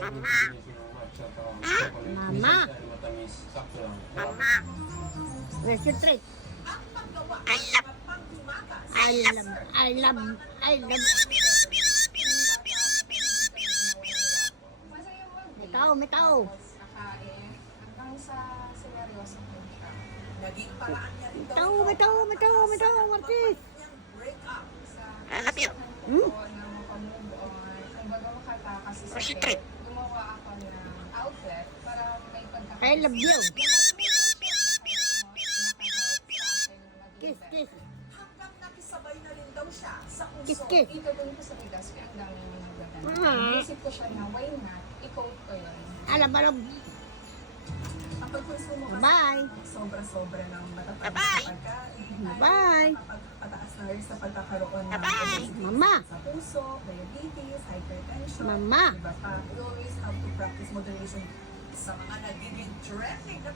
Mama. Mama. Where's your treat? I love. May tao. Nakain. Hanggang sa seryoso ko siya. Naging paraan niya rin May tao, Martis. break up. Sa ko na makamove on. Kumbaga makatakas sa sakit. Gumawa ako ng outlet para may pagkakakas. I love you. Kiss. Hanggang nakisabay na rin daw siya sa Kiss. uso. Dito dun ko sa Legazpi, ang dami mo nagdadala. Isip ko siya na, why not? I-coat ko yun. Alam. Ang pagkonsumo kasi Bye. sobra-sobra ng matatamis na pagkain. Bye. Pataas na rin sa pagkakaroon ng Mama. sa puso, diabetes, hypertension, Mama. iba pa. We always have to practice moderation sa mga nagiging trending na